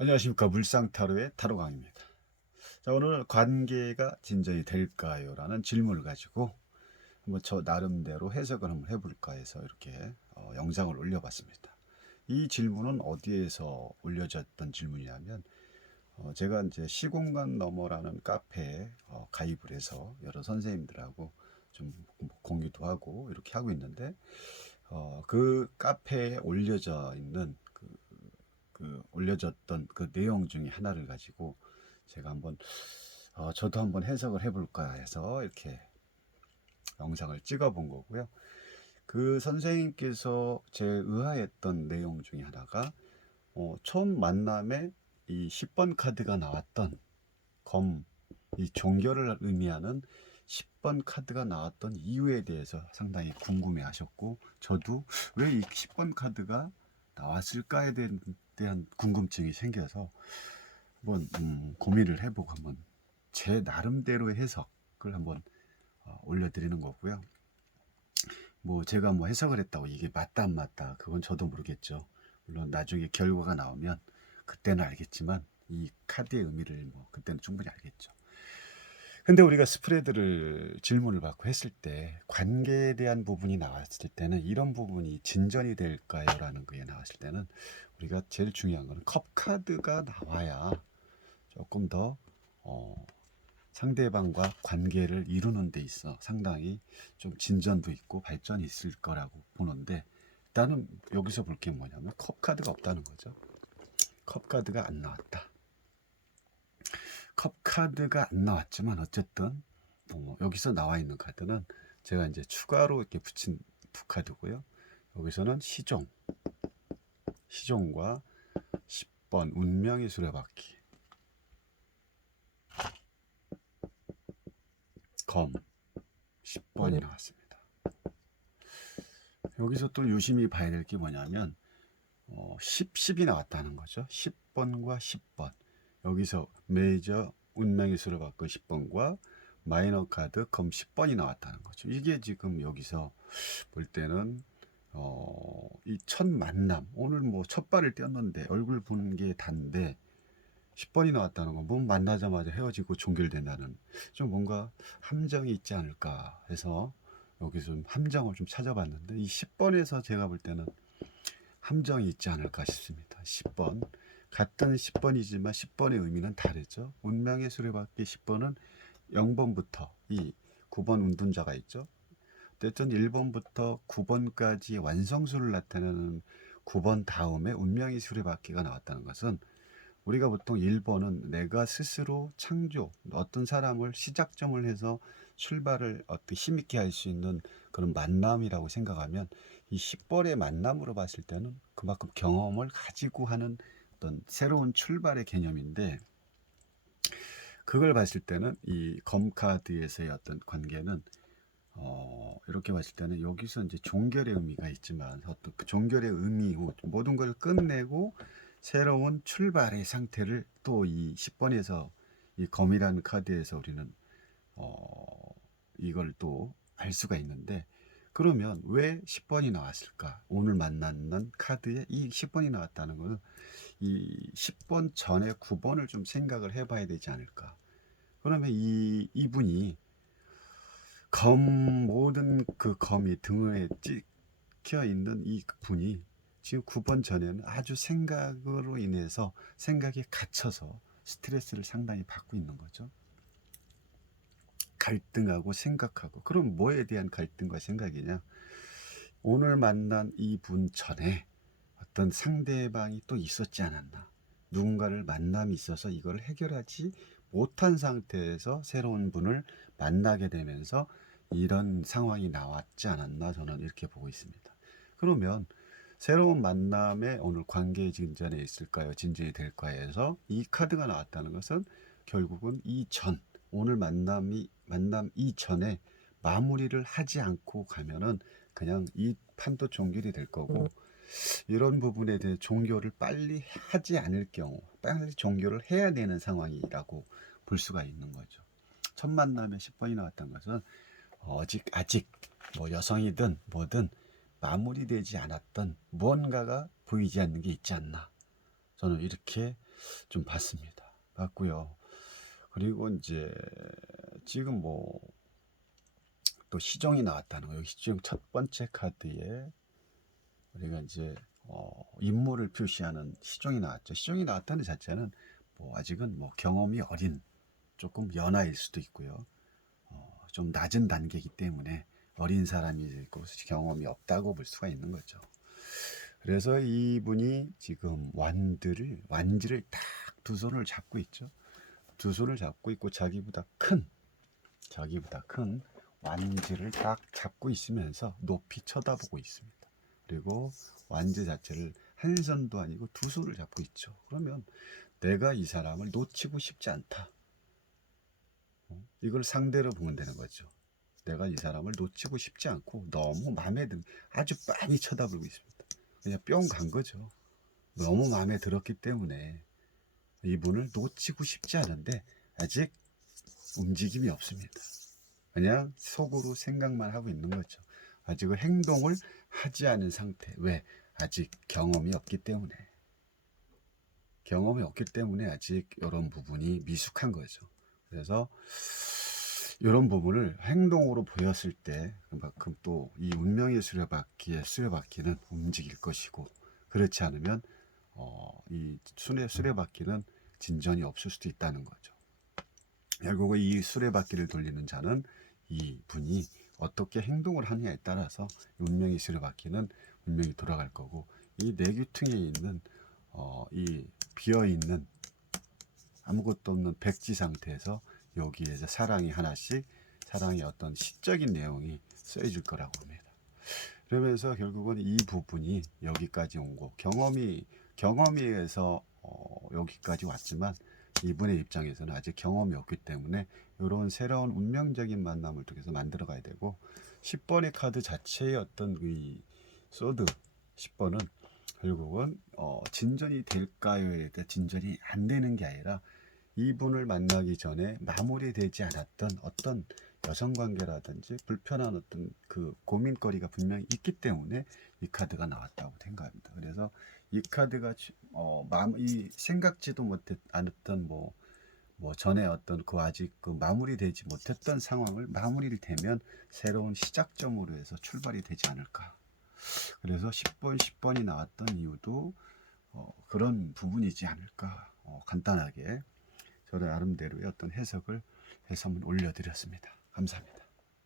안녕하십니까. 물상타로의 타로강입니다. 자, 오늘 관계가 진전이 될까요? 라는 질문을 가지고 한번 저 나름대로 해석을 한번 해볼까 해서 이렇게 영상을 올려봤습니다. 이 질문은 어디에서 올려졌던 질문이냐면 제가 이제 시공간 너머라는 카페에 가입을 해서 여러 선생님들하고 좀 공유도 하고 이렇게 하고 있는데 그 카페에 올려져 있는 올려졌던 그 내용 중에 하나를 가지고 제가 한번 저도 한번 해석을 해볼까 해서 이렇게 영상을 찍어 본 거고요. 그 선생님께서 제 의아했던 내용 중에 하나가 처음 만남에 이 10번 카드가 나왔던 이 종교를 의미하는 10번 카드가 나왔던 이유에 대해서 상당히 궁금해 하셨고, 저도 왜 이 10번 카드가 나왔을까에 대한 궁금증이 생겨서 한번 고민을 해보고 한번 제 나름대로의 해석을 한번 올려드리는 거고요. 뭐 제가 뭐 해석을 했다고 이게 맞다 안 맞다 그건 저도 모르겠죠. 물론 나중에 결과가 나오면 그때는 알겠지만 이 카드의 의미를 뭐 그때는 충분히 알겠죠. 근데 우리가 스프레드를 질문을 받고 했을 때 관계에 대한 부분이 나왔을 때는 이런 부분이 진전이 될까요? 라는 거에 나왔을 때는 우리가 제일 중요한 거는 컵 카드가 나와야 조금 더 상대방과 관계를 이루는 데 있어 상당히 좀 진전도 있고 발전이 있을 거라고 보는데, 일단은 여기서 볼 게 뭐냐면 컵 카드가 없다는 거죠. 컵 카드가 안 나왔다. 컵 카드가 안 나왔지만 어쨌든 여기서 나와 있는 카드는 제가 이제 추가로 이렇게 붙인 두 카드고요. 여기서는 시종과 10번 운명의 수레바퀴, 검 10번이 나왔습니다. 여기서 또 유심히 봐야 될 게 뭐냐면 10이 나왔다는 거죠. 10번과 10번. 여기서 메이저 운명의 수를 바꾼 10번과 마이너 카드 검 10번이 나왔다는 거죠. 이게 지금 여기서 볼 때는 이 첫 만남, 오늘 뭐 첫 발을 떼었는데 얼굴 보는 게 단데 10번이 나왔다는 건 뭐 만나자마자 헤어지고 종결된다는 좀 뭔가 함정이 있지 않을까 해서 여기서 좀 함정을 좀 찾아봤는데, 이 10번에서 제가 볼 때는 함정이 있지 않을까 싶습니다. 10번 같은 10번이지만 10번의 의미는 다르죠. 운명의 수레바퀴 10번은 0번부터 이 9번 운둔자가 있죠. 어쨌든 1번부터 9번까지 완성수를 나타내는 9번 다음에 운명의 수레바퀴가 나왔다는 것은, 우리가 보통 1번은 내가 스스로 창조, 어떤 사람을 시작점을 해서 출발을 어떻게 힘있게 할 수 있는 그런 만남이라고 생각하면, 이 10번의 만남으로 봤을 때는 그만큼 경험을 가지고 하는 어떤 새로운 출발의 개념인데, 그걸 봤을 때는 이 검카드에서의 어떤 관계는 이렇게 봤을 때는 여기서 이제 종결의 의미가 있지만 어떤 그 종결의 의미 후 모든 걸 끝내고 새로운 출발의 상태를 또 이 10번에서 이 검이라는 카드에서 우리는 이걸 또 알 수가 있는데, 그러면 왜 10번이 나왔을까? 오늘 만나는 카드에 이 10번이 나왔다는 것은 이 10번 전에 9번을 좀 생각을 해봐야 되지 않을까? 그러면 이분이 모든 그 검이 등에 찍혀 있는 이 분이 지금 9번 전에는 아주 생각으로 인해서 생각에 갇혀서 스트레스를 상당히 받고 있는 거죠. 갈등하고 생각하고. 그럼 뭐에 대한 갈등과 생각이냐? 오늘 만난 이 분 전에 어떤 상대방이 또 있었지 않았나? 누군가를 만남이 있어서 이걸 해결하지 못한 상태에서 새로운 분을 만나게 되면서 이런 상황이 나왔지 않았나, 저는 이렇게 보고 있습니다. 그러면 새로운 만남에 오늘 관계 진전에 있을까요? 진전이 될까요? 해서 이 카드가 나왔다는 것은 결국은 오늘 만남 이전에 마무리를 하지 않고 가면은 그냥 이 판도 종결이 될 거고, 이런 부분에 대해 종교를 빨리 하지 않을 경우 빨리 종교를 해야 되는 상황이라고 볼 수가 있는 거죠. 첫 만남에 10번이 나왔던 것은 아직 뭐 여성이든 뭐든 마무리되지 않았던 무언가가 보이지 않는 게 있지 않나, 저는 이렇게 좀 봤습니다. 봤고요. 그리고 이제 지금 뭐 또 시종이 나왔다는 거. 여기 시종 첫 번째 카드에 우리가 이제 인물을 표시하는 시종이 나왔죠. 시종이 나왔다는 자체는 뭐 아직은 뭐 경험이 어린 조금 연하일 수도 있고요. 좀 낮은 단계이기 때문에 어린 사람이 있고 경험이 없다고 볼 수가 있는 거죠. 그래서 이분이 지금 완지를 딱 두 손을 잡고 있죠. 두 손을 잡고 있고 자기보다 큰 완지를 딱 잡고 있으면서 높이 쳐다보고 있습니다. 그리고 완지 자체를 한 손도 아니고 두 손을 잡고 있죠. 그러면 내가 이 사람을 놓치고 싶지 않다. 이걸 상대로 보면 되는 거죠. 내가 이 사람을 놓치고 싶지 않고 너무 마음에 든 아주 빤히 쳐다보고 있습니다. 그냥 뿅 간 거죠. 너무 마음에 들었기 때문에 이분을 놓치고 싶지 않은데 아직 움직임이 없습니다. 그냥 속으로 생각만 하고 있는 거죠. 아직 행동을 하지 않은 상태. 왜? 아직 경험이 없기 때문에. 경험이 없기 때문에 아직 이런 부분이 미숙한 거죠. 그래서 이런 부분을 행동으로 보였을 때 그만큼 또 이 운명의 수레바퀴는 움직일 것이고, 그렇지 않으면 이 수레바퀴는 진전이 없을 수도 있다는 거죠. 결국은 이 수레바퀴를 돌리는 자는 이 분이 어떻게 행동을 하느냐에 따라서 운명의 수레바퀴는 운명이 돌아갈 거고, 이 내규퉁에 있는 이 비어있는 아무것도 없는 백지 상태에서 여기에서 사랑이 하나씩, 사랑의 어떤 시적인 내용이 쓰여질 거라고 봅니다. 그러면서 결국은 이 부분이 여기까지 온 거, 경험에 의해서 여기까지 왔지만 이분의 입장에서는 아직 경험이 없기 때문에 이런 새로운 운명적인 만남을 통해서 만들어 가야 되고, 10번의 카드 자체의 어떤 이 소드 10번은 결국은 진전이 될까요에 대해 진전이 안 되는 게 아니라 이분을 만나기 전에 마무리되지 않았던 어떤 여성관계라든지 불편한 어떤 그 고민거리가 분명히 있기 때문에 이 카드가 나왔다고 생각합니다. 그래서 이 카드가 이 생각지도 않았던 뭐 전에 어떤 그 아직 그 마무리되지 못했던 상황을 마무리를 되면 새로운 시작점으로 해서 출발이 되지 않을까. 그래서 10번, 10번이 나왔던 이유도 그런 부분이지 않을까. 간단하게 저의 나름대로의 어떤 해석을 해서 한번 올려드렸습니다. 감사합니다.